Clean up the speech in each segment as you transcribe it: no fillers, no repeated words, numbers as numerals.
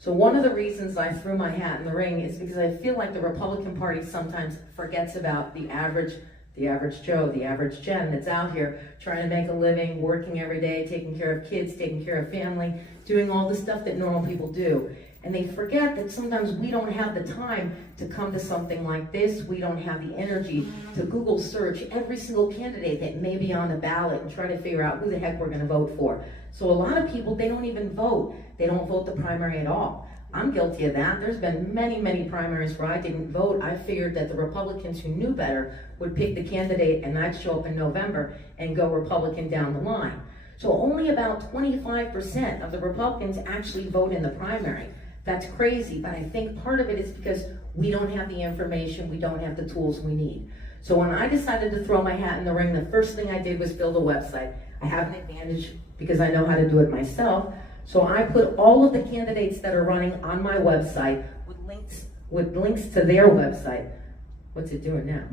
So one of the reasons I threw my hat in the ring is because I feel like the Republican Party sometimes forgets about the average Joe, the average Jen that's out here trying to make a living, working every day, taking care of kids, taking care of family, doing all the stuff that normal people do. And they forget that sometimes we don't have the time to come to something like this. We don't have the energy to Google search every single candidate that may be on the ballot and try to figure out who the heck we're going to vote for. So a lot of people, they don't even vote. They don't vote the primary at all. I'm guilty of that. There's been many, many primaries where I didn't vote. I figured that the Republicans who knew better would pick the candidate and I'd show up in November and go Republican down the line. So only about 25% of the Republicans actually vote in the primary. That's crazy, but I think part of it is because we don't have the information, we don't have the tools we need. So when I decided to throw my hat in the ring, the first thing I did was build a website. I have an advantage because I know how to do it myself. So I put all of the candidates that are running on my website with links to their website. What's it doing now?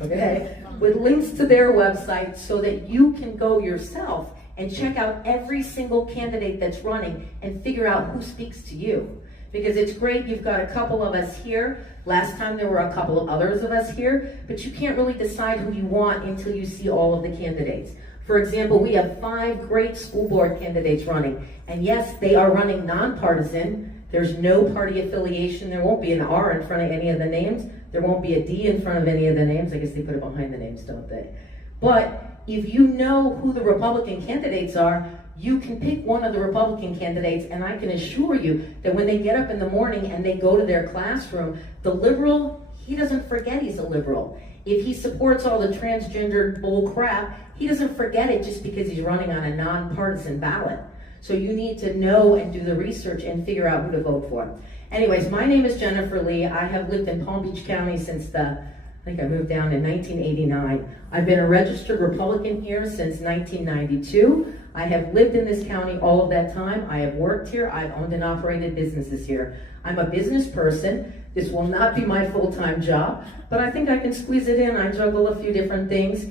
Okay, with links to their website so that you can go yourself and check out every single candidate that's running and figure out who speaks to you. Because it's great, you've got a couple of us here. Last time there were a couple of others of us here, but you can't really decide who you want until you see all of the candidates. For example, we have 5 great school board candidates running. And yes, they are running nonpartisan. There's no party affiliation. There won't be an R in front of any of the names. There won't be a D in front of any of the names. I guess they put it behind the names, don't they? But if you know who the Republican candidates are, you can pick one of the Republican candidates, and I can assure you that when they get up in the morning and they go to their classroom, the liberal, he doesn't forget he's a liberal. If he supports all the transgender bull crap, he doesn't forget it just because he's running on a nonpartisan ballot. So you need to know and do the research and figure out who to vote for. Anyways, my name is Jennifer Lee. I have lived in Palm Beach County since I think I moved down in 1989. I've been a registered Republican here since 1992. I have lived in this county all of that time. I have worked here. I've owned and operated businesses here. I'm a business person. This will not be my full-time job, but I think I can squeeze it in. I juggle a few different things.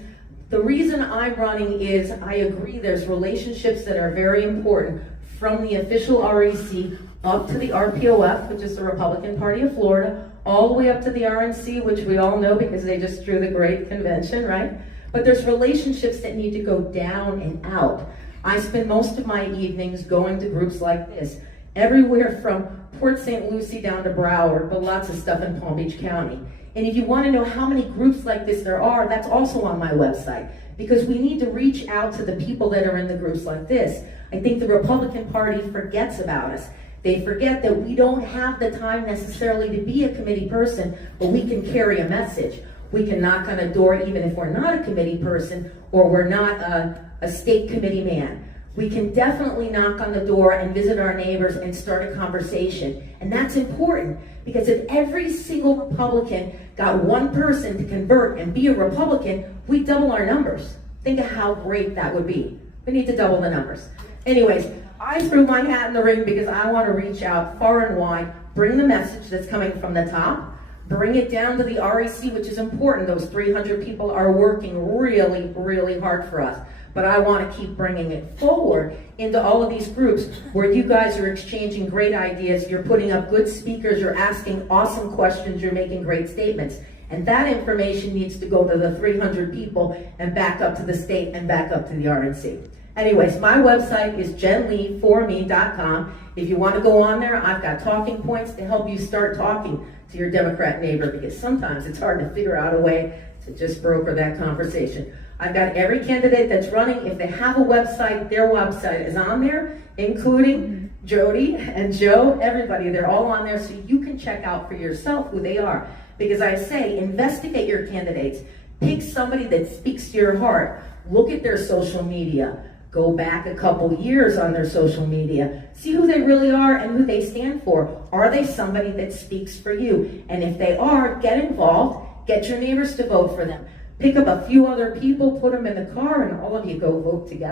The reason I'm running is I agree there's relationships that are very important from the official REC up to the RPOF, which is the Republican Party of Florida, all the way up to the RNC, which we all know because they just threw the great convention, right? But there's relationships that need to go down and out. I spend most of my evenings going to groups like this, everywhere from Port St. Lucie down to Broward, but lots of stuff in Palm Beach County. And if you want to know how many groups like this there are, that's also on my website, because we need to reach out to the people that are in the groups like this. I think the Republican Party forgets about us. They forget that we don't have the time necessarily to be a committee person, but we can carry a message. We can knock on a door even if we're not a committee person or we're not a state committee man. We can definitely knock on the door and visit our neighbors and start a conversation. And that's important because if every single Republican got one person to convert and be a Republican, we'd double our numbers. Think of how great that would be. We need to double the numbers. Anyways, I threw my hat in the ring because I want to reach out far and wide, bring the message that's coming from the top, bring it down to the REC, which is important. Those 300 people are working really, really hard for us. But I want to keep bringing it forward into all of these groups where you guys are exchanging great ideas, you're putting up good speakers, you're asking awesome questions, you're making great statements. And that information needs to go to the 300 people and back up to the state and back up to the RNC. Anyways, my website is jenlee4me.com. If you want to go on there, I've got talking points to help you start talking to your Democrat neighbor, because sometimes it's hard to figure out a way to just broker that conversation. I've got every candidate that's running. If they have a website, their website is on there, including Jody and Joe, everybody. They're all on there so you can check out for yourself who they are. Because I say, investigate your candidates. Pick somebody that speaks to your heart. Look at their social media. Go back a couple years on their social media. See who they really are and who they stand for. Are they somebody that speaks for you? And if they are, get involved. Get your neighbors to vote for them. Pick up a few other people, put them in the car, and all of you go vote together.